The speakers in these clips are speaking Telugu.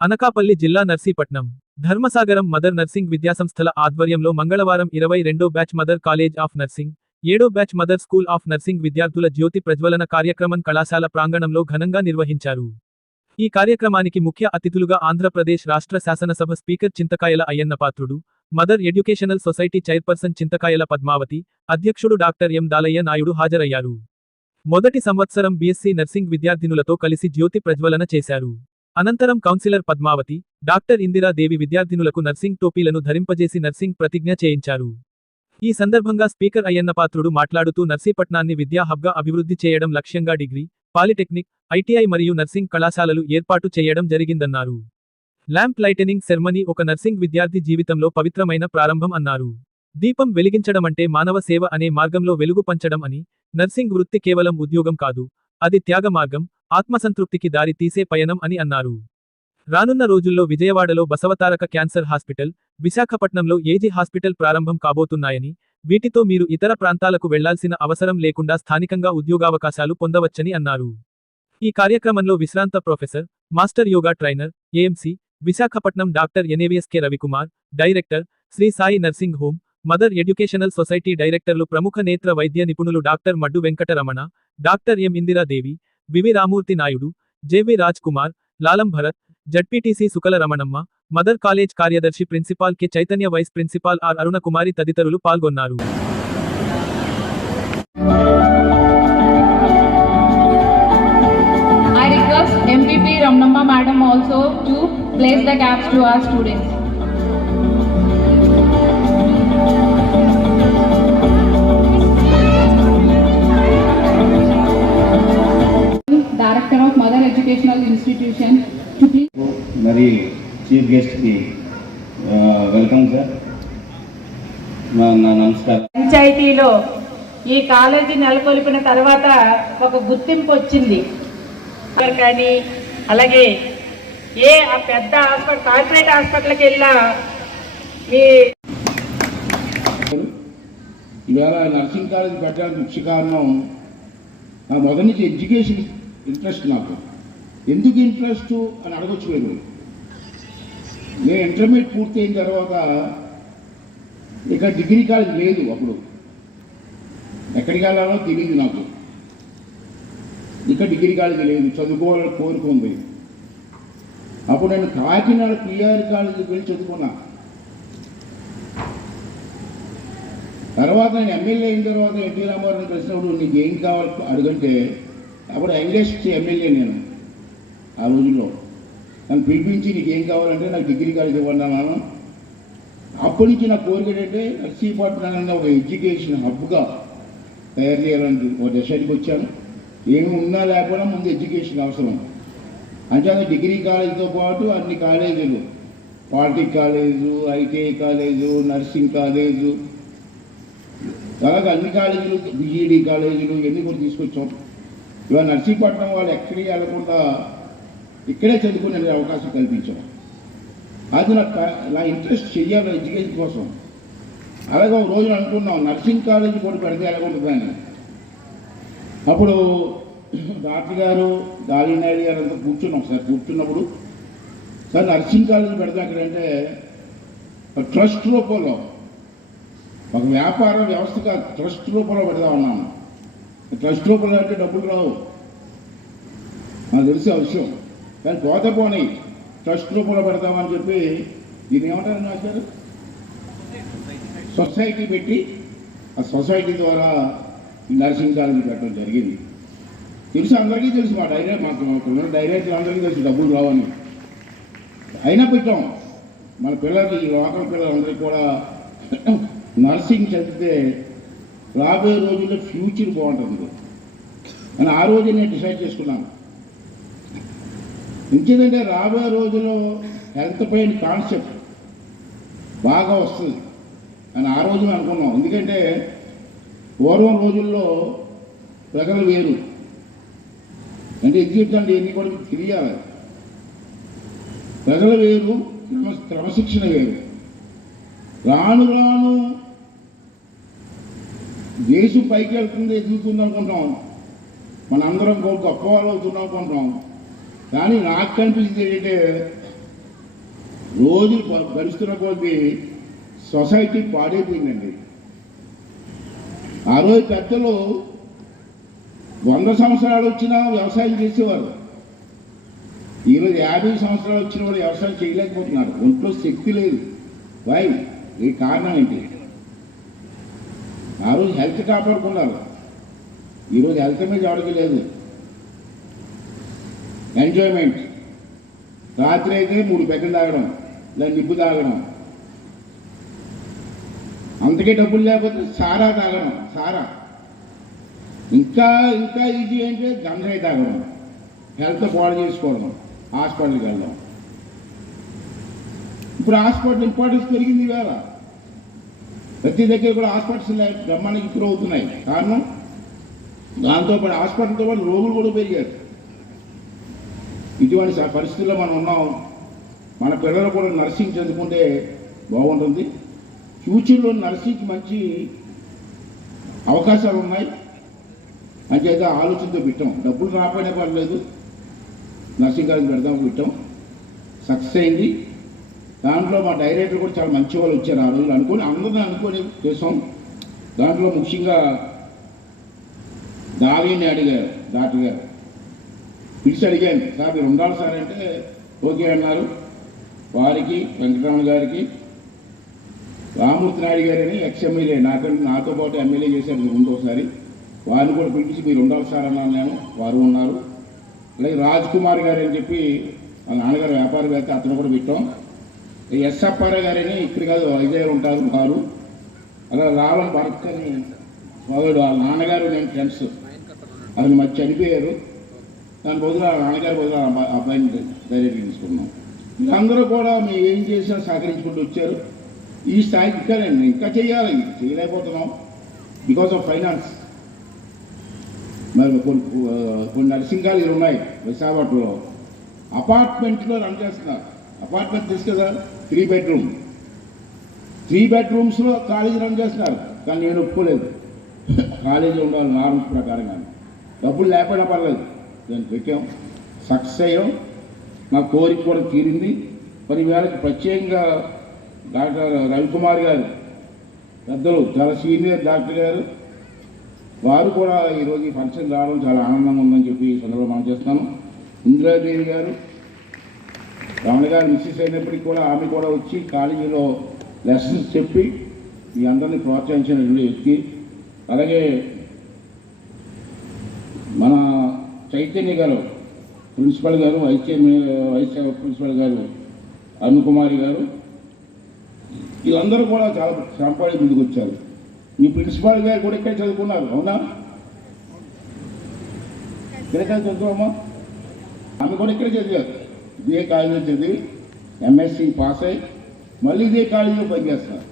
అనకాపల్లి జిల్లా నర్సీపట్నం. ధర్మసాగరం మదర్ నర్సింగ్ విద్యాసంస్థల ఆధ్వర్యంలో మంగళవారం ఇరవై రెండో batch mother college of nursing ఏడో batch mother school of nursing విద్యార్థుల జ్యోతి ప్రజ్వలన కార్యక్రమం కళాశాల ప్రాంగణంలో ఘనంగా నిర్వహించారు. ఈ కార్యక్రమానికి ముఖ్య అతిథులుగా ఆంధ్రప్రదేశ్ రాష్ట్ర శాసనసభ speaker Chintakayala Ayyannapatrudu mother educational society chairperson Chintakayala Padmavathi అధ్యక్షుడు డాక్టర్ ఎం దాలయ్య నాయుడు హాజరయ్యారు. మొదటి సంవత్సరం బీఎస్సీ నర్సింగ్ విద్యార్థినులతో కలిసి జ్యోతి ప్రజ్వలన చేశారు. అనంతరం councillor Padmavati doctor Indiradevi విద్యార్థినులకు nursing టోపీలను ధరింపజేసి nursing ప్రతిజ్ఞ చేయించారు. ఈ సందర్భంగా స్పీకర్ అయ్యన్నపాత్రుడు మాట్లాడుతూ నర్సీపట్నాన్ని విద్యా హబ్గా అభివృద్ధి చేయడం లక్ష్యంగా డిగ్రీ పాలిటెక్నిక్ ఐటీఐ మరియు నర్సింగ్ కళాశాలలు ఏర్పాటు చేయడం జరిగిందన్నారు. ల్యాంప్ లైటనింగ్ సెర్మనీ ఒక నర్సింగ్ విద్యార్థి జీవితంలో పవిత్రమైన ప్రారంభం అన్నారు. దీపం వెలిగించడమంటే మానవ సేవ అనే మార్గంలో వెలుగు పంచడం అని నర్సింగ్ వృత్తి కేవలం ఉద్యోగం కాదు అది త్యాగ మార్గం ఆత్మసంతృప్తికి దారి తీసే పయనం అని అన్నారు. రానున్న రోజుల్లో విజయవాడలో బసవతారక క్యాన్సర్ హాస్పిటల్ విశాఖపట్నంలో ఏజీ హాస్పిటల్ ప్రారంభం కాబోతున్నాయని వీటితో మీరు ఇతర ప్రాంతాలకు వెళ్ళాల్సిన అవసరం లేకుండా స్థానికంగా ఉద్యోగావకాశాలు పొందవచ్చని అన్నారు. ఈ కార్యక్రమంలో విశ్రాంత professor master yoga trainer AMC Visakhapatnam doctor ఎనేవిఎస్ K Ravikumar director Shri Sai nursing home mother educational society డైరెక్టర్లు ప్రముఖ నేత్ర వైద్య నిపుణులు doctor Maddu Venkataramana doctor M Indiradevi VV Ramurthy Naidu JV Raj Kumar Lalam Bharat ZPTC Sukala Ramanamma mother college కార్యదర్శి principal K. Chaitanya vice principal R. Arunakumari తదితరులు పాల్గొన్నారు. I request MPP Ramnamba Madam also to place the caps to our students. Please మరి చీఫ్ గెస్ట్కి వెల్కమ్ సార్ నమస్కారం. పంచాయతీలో ఈ కాలేజీ నెలకొల్పిన తర్వాత ఒక గుర్తింపు వచ్చింది. కానీ అలాగే ఏ ఆ పెద్ద హాస్పిటల్ కార్పొరేట్ హాస్పిటల్కి వెళ్ళినా మీ ఇవాళ నర్సింగ్ కాలేజ్ పెట్టడానికి ముఖ్య కారణం నా మొదటి నుంచి ఎడ్యుకేషన్ ఇంట్రెస్ట్ నాకు. ఎందుకు ఇంట్రెస్ట్ అని అడగొచ్చు మీరు? నేను ఇంటర్మీడియట్ పూర్తి అయిన తర్వాత ఇక్కడ డిగ్రీ కాలేజ్ లేదు అప్పుడు. ఎక్కడికి వెళ్ళాలో తెలియదు నాకు. ఇక్కడ డిగ్రీ కాలేజ్ లేదు చదువుకోవాలని కోరుకుంది అప్పుడు నేను కాకినాడ పిఆర్ కాలేజీకి వెళ్ళి చదువుకున్నా. తర్వాత నేను ఎమ్మెల్యే అయిన తర్వాత ఎన్టీ రామారావు కలిసినప్పుడు నీకు ఏం కావాలి అడుగంటే అప్పుడు యంగెస్ట్ ఎమ్మెల్యే నేను. ఆ రోజుల్లో. నన్ను పిలిపించి నీకు ఏం కావాలంటే నాకు డిగ్రీ కాలేజ్ ఇవ్వండి అన్నాను అప్పటి నుంచి నా కోరిక ఏంటంటే నర్సీపట్నం ఒక ఎడ్యుకేషన్ హబ్గా తయారు చేయాలని ఒక డిసైడ్కి వచ్చాను. ఏమి ఉన్నా లేకపోయినా ముందు ఎడ్యుకేషన్ అవసరం. అంటే డిగ్రీ కాలేజీతో పాటు అన్ని కాలేజీలు. Polytechnic college ITI college nursing college. అలాగే అన్ని కాలేజీలు బీఈడి కాలేజీలు ఇవన్నీ కూడా తీసుకొచ్చాం. ఇవాళ నర్సీపట్నం వాళ్ళు ఎక్కడికి వెళ్ళకుండా ఇక్కడే చదువుకునే అవకాశం కల్పించాం అది నాకు నా ఇంట్రెస్ట్ చెయ్యాలి ఎడ్యుకేషన్ కోసం. అలాగే ఒక రోజు అనుకున్నాం నర్సింగ్ కాలేజ్ కూడా పెడితే ఎలాగుంటుందని అప్పుడు డాక్టర్ గారు గాలినాయుడు గారు అంతా కూర్చున్నాం సార్ కూర్చున్నప్పుడు. సార్ నర్సింగ్ కాలేజ్ పెడితే అక్కడంటే ట్రస్ట్ రూపంలో ఒక వ్యాపార వ్యవస్థగా ట్రస్ట్ రూపంలో పెడతా ఉన్నాము ట్రస్ట్ రూపంలో అంటే డబ్బులు రావు. నాకు తెలిసే అవసరం కానీ పోతే పోనీ ట్రస్ట్ రూపంలో పెడతామని చెప్పి దీన్ని ఏమంటారు నాశారు సొసైటీ పెట్టి ఆ సొసైటీ ద్వారా నర్సింగ్ కాలేజీ పెట్టడం జరిగింది. తెలుసు అందరికీ తెలుసు మా డైరెక్ట్ మాకు ఉన్న డైరెక్టర్ అందరికీ తెలుసు డబ్బులు రావని. అయినా పెట్టాం. మన పిల్లలకి ఈ లోకల్ పిల్లలందరికీ కూడా నర్సింగ్ చదివితే రాబోయే రోజుల్లో ఫ్యూచర్ బాగుంటుంది. అని ఆ రోజు నేను డిసైడ్ చేసుకున్నాను. ఇంకేంటంటే రాబోయే రోజుల్లో హెల్త్ పైన కాన్సెప్ట్ బాగా వస్తుంది. అని ఆ రోజు అనుకున్నాం. ఎందుకంటే పూర్వం రోజుల్లో ప్రజలు వేరు. అంటే ఎగ్జిట్ అంటే ఎన్ని కూడా తెలియాలి. ప్రజలు వేరు క్రమశిక్షణ వేరు. రాను రాను దేశం పైకి వెళ్తుంది ఎదుగుతుంది అనుకుంటాం మనందరం గొప్ప గొప్ప వాళ్ళు అవుతున్నాం అనుకుంటాం కానీ నాకు కనిపించింది ఏంటంటే రోజు గడుస్తున్న కొద్దీ సొసైటీ పాడైపోయిందండి. ఆ రోజు పెద్దలు వంద సంవత్సరాలు వచ్చినా వ్యవసాయం చేసేవారు. ఈరోజు యాభై సంవత్సరాలు వచ్చిన వాళ్ళు వ్యవసాయం చేయలేకపోతున్నారు. ఒంట్లో శక్తి లేదు. వై? ఈ కారణం ఏంటి? ఆ రోజు హెల్త్ కాపాడుకున్నారు. ఈరోజు హెల్త్ మీద అడుగు లేదు. ఎంజాయ్మెంట్ రాత్రి అయితే మూడు పెగ్గలు తాగడం లేదా నిప్పు తాగడం. అంతకే డబ్బులు లేకపోతే సారా తాగడం సారా. ఇంకా ఇంకా ఈజీ అంటే గంజాయి తాగడం హెల్త్ పాడు చేసుకోవడం హాస్పిటల్కి వెళ్ళడం. ఇప్పుడు హాస్పిటల్ ఇంపార్టెన్స్ పెరిగింది ఇవాళ. ప్రతి దగ్గర కూడా హాస్పిటల్స్ బ్రహ్మానికి ఇప్పుడు అవుతున్నాయి. కారణం దాంతోపాటు హాస్పిటల్తో పాటు రోగులు కూడా పెరిగారు. ఇటువంటి పరిస్థితుల్లో మనం ఉన్నాం. మన పిల్లలు కూడా నర్సింగ్ చదువుకుంటే బాగుంటుంది. ఫ్యూచర్లో నర్సింగ్కి మంచి అవకాశాలు ఉన్నాయి అంచేత ఆలోచనతో పెట్టాం. డబ్బులు రాకపోయినా పర్లేదు. నర్సింగ్ కాలేజ్ పెడదాం పెట్టాం. సక్సెస్ అయింది. దాంట్లో మా డైరెక్టర్ కూడా చాలా మంచి వాళ్ళు వచ్చారు ఆ రోజులు అనుకొని అందరిని అనుకొని చేసాం. దాంట్లో ముఖ్యంగా దావిని అడిగారు డాక్టర్ గారు. పిలిచి అడిగాను సార్ మీరు ఉండాలి సార్ అంటే ఓకే అన్నారు. వారికి వెంకటరమణ గారికి రామూర్తి నాయుడు గారని ఎక్స్ ఎమ్మెల్యే నాకంటే నాతో పాటు ఎమ్మెల్యే చేశారు ముందు ఒకసారి వారిని కూడా పిలిచి మీరు ఉండాలి సార్ అన్నాను నేను. వారు ఉన్నారు. అలాగే రాజ్ కుమార్ గారు అని చెప్పి మా నాన్నగారు వ్యాపారవేత్త అతను కూడా పెట్టాం. ఎస్ గారని ఇక్కడ కాదు వైజాగ్ ఉంటారు వారు. అలా రావణ భరత్ అని మొదలు వాళ్ళ నాన్నగారు నేను ఫ్రెండ్స్. అతను మధ్య చనిపోయారు. దాని బదులు నాన్నగారి బదులు అబ్బాయిని డైరెక్ట్ తీసుకున్నాం. మీరందరూ కూడా మేము ఏం చేసినా సహకరించుకుంటూ వచ్చారు. ఈ స్థాయికి ఇంకా ఇంకా చేయాలి చేయలేకపోతున్నాం బికాస్ ఆఫ్ ఫైనాన్స్ మరి కొన్ని కొన్ని నర్సింగ్ ఇవి ఉన్నాయి విశాఖపట్నంలో. అపార్ట్మెంట్లో రన్ చేస్తున్నారు. అపార్ట్మెంట్ తెలుసు కదా త్రీ బెడ్రూమ్ త్రీ బెడ్రూమ్స్లో కాలేజీ రన్ చేస్తున్నారు. కానీ నేను ఒప్పుకోలేదు. కాలేజీ ఉండాలి నార్మ్స్ కానీ డబ్బులు లేకపోయినా పర్లేదు. నేను పెట్టాం. సక్సెస్ అయ్యాం నా కోరిక కూడా తీరింది. మరి వేళకి ప్రత్యేకంగా డాక్టర్ రవికుమార్ గారు పెద్దలు చాలా సీనియర్ డాక్టర్ గారు వారు కూడా ఈరోజు ఈ ఫంక్షన్ రావడం చాలా ఆనందంగా ఉందని చెప్పి ఈ సందర్భంలో మనం చేస్తాను ఇందిరాదేవి గారు రమణ గారు మిస్సెస్ అయినప్పటికీ కూడా ఆమె కూడా వచ్చి కాలేజీలో లెసన్స్ చెప్పి మీ అందరినీ ప్రోత్సహించిన వ్యక్తి. అలాగే మన చైతన్య గారు ప్రిన్సిపల్ గారు వైస్ వైస్ ప్రిన్సిపల్ గారు అరుణ్ కుమారి గారు వీళ్ళందరూ కూడా చాలా సంపాడి ముందుకు వచ్చారు. మీ ప్రిన్సిపాల్ గారు కూడా ఇక్కడ చదువుకున్నారు అవునా? ఇక్కడ చదువుకోమా ఆమె కూడా ఇక్కడే చదివారు ఇదే కాలేజీలో చదివి ఎంఎస్సి పాస్ అయ్యి మళ్ళీ ఇదే కాలేజీలో పనిచేస్తారు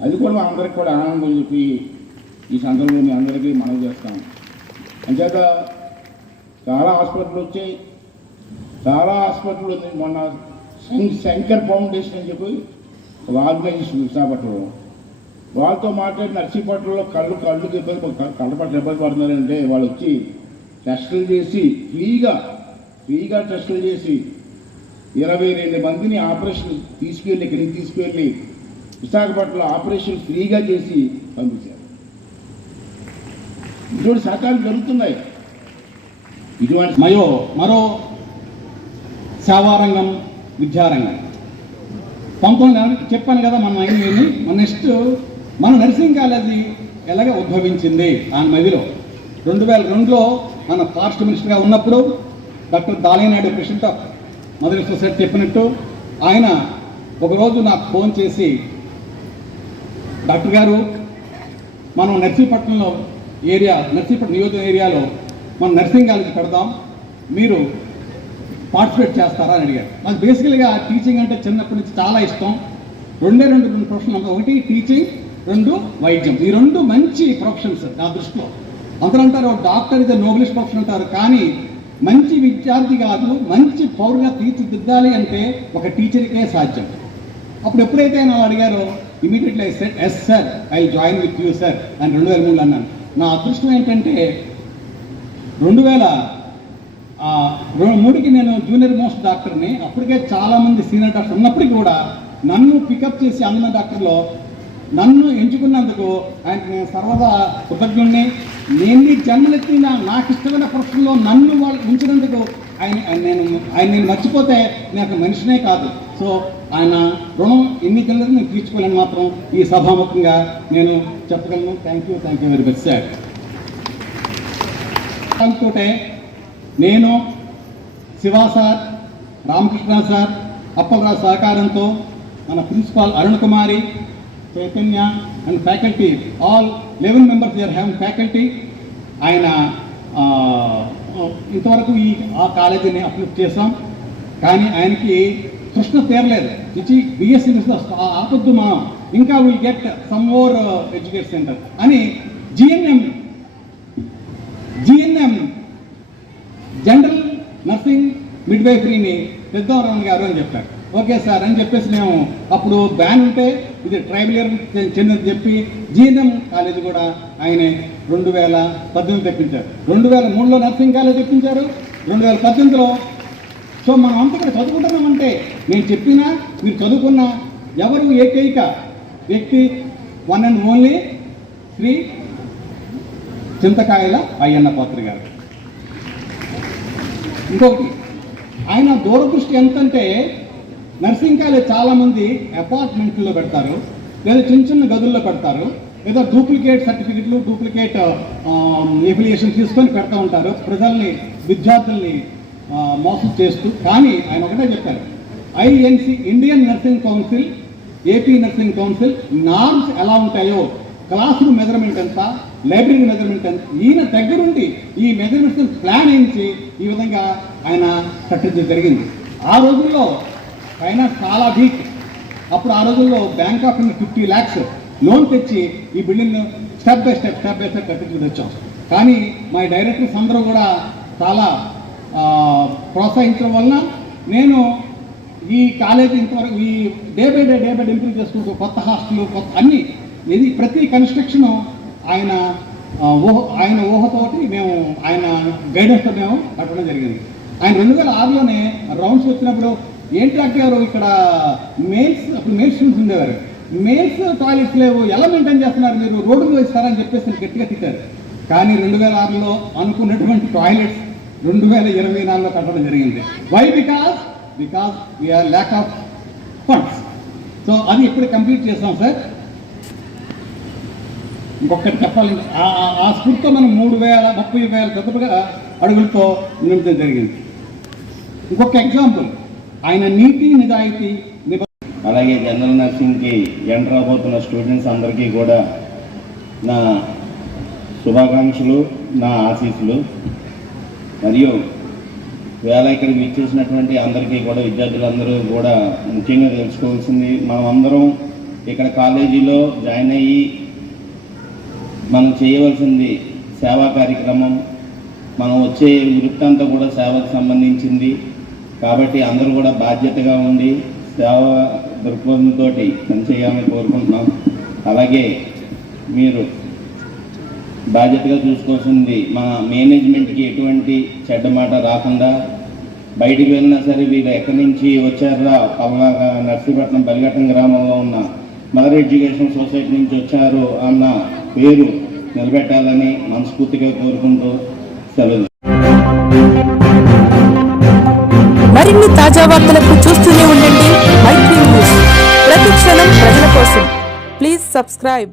అది కూడా మా అందరికి కూడా ఆనందం చెప్పి ఈ సందర్భంలో మీ అందరికీ మనం చేస్తాం అంచేత చాలా హాస్పిటల్ వచ్చాయి. చాలా హాస్పిటల్ ఉంది మొన్న శం- శంకర్ ఫౌండేషన్ అని చెప్పి ఒక ఆర్గనైజేషన్ విశాఖపట్నంలో. వాళ్ళతో మాట్లాడి నర్సీపట్నంలో కళ్ళు కళ్ళుకి ఇబ్బంది కళ్ళపట్ల కళ్ళ పట్ల ఇబ్బంది పడుతున్నారంటే వాళ్ళు వచ్చి టెస్టులు చేసి ఫ్రీగా ఫ్రీగా టెస్టులు చేసి ఇరవై రెండు మందిని ఆపరేషన్ తీసుకెళ్ళి ఇక్కడికి తీసుకెళ్ళి విశాఖపట్నంలో ఆపరేషన్ ఫ్రీగా చేసి పంపించారు. ఇటువంటి సహకారం జరుగుతున్నాయి. ఇటువంటి మయో మరో సేవారంగం విద్యారంగం. పంతొమ్మిది చెప్పాను కదా మన అయింది మన నెక్స్ట్ మన నర్సింగ్ కాలేజీ ఎలాగ ఉద్భవించింది దాని మదిలో? రెండు వేల రెండులో మన ఫారెస్ట్ మినిస్టర్గా ఉన్నప్పుడు doctor Dalinaidu president of mother society చెప్పినట్టు ఆయన ఒకరోజు నాకు ఫోన్ చేసి డాక్టర్ గారు మనం నర్సీపట్నంలో ఏరియా నర్సీపట్నం నియోజక ఏరియాలో మనం నర్సింగ్ పెడదాం మీరు పార్టిసిపేట్ చేస్తారా అని అడిగారు. నాకు బేసికల్గా టీచింగ్ అంటే చిన్నప్పటి నుంచి చాలా ఇష్టం. రెండే రెండు రెండు ప్రొఫెషన్ ఒకటి టీచింగ్ రెండు వైద్యం. ఈ రెండు మంచి ప్రొఫెషన్స్ నా దృష్టిలో. అందరూ అంటారు డాక్టర్ ఇదే నోబెలిస్ట్ ప్రొఫెషన్ అంటారు. కానీ మంచి విద్యార్థి కాదు మంచి పౌరుగా తీర్చిదిద్దాలి అంటే ఒక టీచర్కే సాధ్యం. అప్పుడు ఎప్పుడైతే నా అడిగారో immediately I said yes sir I join with you sir అని రెండు వేల మూడు అన్నాను. నా అదృష్టం ఏంటంటే రెండు వేల మూడుకి నేను జూనియర్ మోస్ట్ డాక్టర్ని. అప్పటికే చాలామంది సీనియర్ డాక్టర్ ఉన్నప్పటికీ కూడా నన్ను పికప్ చేసి అందున్న డాక్టర్లో నన్ను ఎంచుకున్నందుకు ఆయనకి నేను సర్వదా కృతజ్ఞుణ్ణి. నేను జన్మలెత్తిన నాకు ఇష్టమైన ప్రొఫెషన్లో నన్ను వాళ్ళు ఉంచినందుకు ఆయన నేను ఆయన నేను మర్చిపోతే నాకు మనిషినే కాదు. సో ఆయన రుణం ఎన్ని జన్మలకు నేను తీర్చుకోలేను మాత్రం ఈ సభాముఖంగా నేను చెప్పగలను. Thank you thank you very much sir అనుకుంటే నేను శివ సార్ రామకృష్ణ సార్ అప్పలరాజు సహకారంతో మన principal Arun Kumari Chaitanya and faculty all eleven members you are have faculty. ఆయన ఇంతవరకు ఈ ఆ కాలేజీని అప్లిఫ్ట్ చేసాం కానీ ఆయనకి కృష్ణ తీరలేదు ఇచ్చి బిఎస్సీ ఆపొద్దు మనం. ఇంకా will get some more education centre అని జిఎన్ఎం జనరల్ నర్సింగ్ మిడ్ వైఫరీని పెద్దవరం గారు అని చెప్పారు. ఓకే సార్ అని చెప్పేసి మేము అప్పుడు బ్యాన్ ఉంటే ఇది ట్రైబల్ ఇయర్ చెందినది చెప్పి జీఎన్ఎం కాలేజ్ కూడా ఆయన రెండు వేల పద్దెనిమిది తెప్పించారు. రెండు వేల మూడులో నర్సింగ్ కాలేజ్ తెప్పించారు. రెండు వేల పద్దెనిమిదిలో సో మనం అంతా ఇక్కడ చదువుకుంటున్నామంటే నేను చెప్పినా మీరు చదువుకున్న ఎవరు ఏకైక వ్యక్తి one and only Shri Chintakayala Ayyanna Patra గారు ఇంకొకటి ఆయన దూరదృష్టి ఎంతంటే నర్సింగ్ కాలేజ్ చాలామంది అపార్ట్మెంట్లో పెడతారు లేదా చిన్న చిన్న గదుల్లో పెడతారు లేదా డూప్లికేట్ సర్టిఫికెట్లు డూప్లికేట్ ఎఫిలియేషన్ తీసుకొని పెడతా ఉంటారు. ప్రజల్ని విద్యార్థుల్ని మోసం చేస్తూ కానీ ఆయన ఒకటే చెప్పారు. INC Indian nursing council AP nursing council norms ఎలా ఉంటాయో క్లాస్ రూమ్ మెజర్మెంట్ ఎంత లైబ్రరీ మెజర్మెంట్ ఈయన దగ్గరుండి ఈ మెజర్మెంట్స్ ప్లాన్ వేయించి ఈ విధంగా ఆయన కట్టించడం జరిగింది. ఆ రోజుల్లో ఫైనాన్స్ చాలా వీక్ అప్పుడు ఆ రోజుల్లో bank of India fifty lakhs loan తెచ్చి ఈ building step by step step by step కట్టించుకుని వచ్చాం. కానీ మా డైరెక్టర్స్ అందరూ కూడా చాలా ప్రోత్సహించడం వలన నేను ఈ కాలేజీ ఇంతవరకు ఈ day by day day by day improve చేసుకుంటూ కొత్త హాస్టల్ కొత్త అన్నీ ఇది ప్రతి కన్స్ట్రక్షను ఆయన ఊహ ఆయన ఊహతోటి మేము ఆయన గైడెన్స్తో మేము కట్టడం జరిగింది. ఆయన రెండు వేల ఆరులోనే రౌండ్స్ వచ్చినప్పుడు ఏంటి డాక్టర్ గారు ఇక్కడ మేల్స్ అప్పుడు మేల్స్ రూమ్స్ ఉండేవారు. మేల్స్ టాయిలెట్స్ లేవు ఎలా మెయింటైన్ చేస్తున్నారు మీరు? రోడ్డు వేస్తారని చెప్పేసి గట్టిగా తిట్టారు. కానీ రెండు వేల ఆరులో అనుకున్నటువంటి టాయిలెట్స్ రెండు వేల ఇరవై నాలుగులో కట్టడం జరిగింది. Why because because we are lack of funds so అది ఇప్పుడు కంప్లీట్ చేస్తాం సార్ ఇంకొకటి చెప్పాలి. ఆ- స్ఫూర్తితో మనం మూడు వేల ముప్పై వేల చదువుగా అడుగులతో నింపడం జరిగింది. ఇంకొక ఎగ్జాంపుల్. ఆయన నీతి నిజాయితీ అలాగే జనరల్ నర్సింగ్కి ఎంటర్ అవబోతున్న స్టూడెంట్స్ అందరికీ కూడా నా శుభాకాంక్షలు నా ఆశీస్సులు. మరియు వేళ ఇక్కడికి విచ్చేసినటువంటి అందరికీ కూడా విద్యార్థులందరూ కూడా ముఖ్యంగా తెలుసుకోవాల్సింది మనం అందరం ఇక్కడ కాలేజీలో జాయిన్ అయ్యి మనం చేయవలసింది సేవా కార్యక్రమం. మనం వచ్చే వృత్తంతా కూడా సేవకు సంబంధించింది. కాబట్టి అందరూ కూడా బాధ్యతగా ఉండి సేవ దృక్పథంతో పనిచేయాలని కోరుకుంటున్నాం. అలాగే మీరు బాధ్యతగా చూసుకోవాల్సింది మన మేనేజ్మెంట్కి ఎటువంటి చెడ్డ మాట రాకుండా బయటికి వెళ్ళినా సరే వీళ్ళు ఎక్కడి నుంచి వచ్చారా? పల్నా నర్సీపట్నం బలిఘట్టం గ్రామంలో ఉన్న మదర్ ఎడ్యుకేషన్ సొసైటీ నుంచి వచ్చారు అన్న పేరు నిలబెట్టాలని మనస్ఫూర్తిగా కోరుకుంటూ సెలవు మరిన్ని తాజా వార్తలకు చూస్తూనే ఉండండి మైత్రి న్యూస్. ప్రతి క్షణం ప్రజల కోసం. Please subscribe.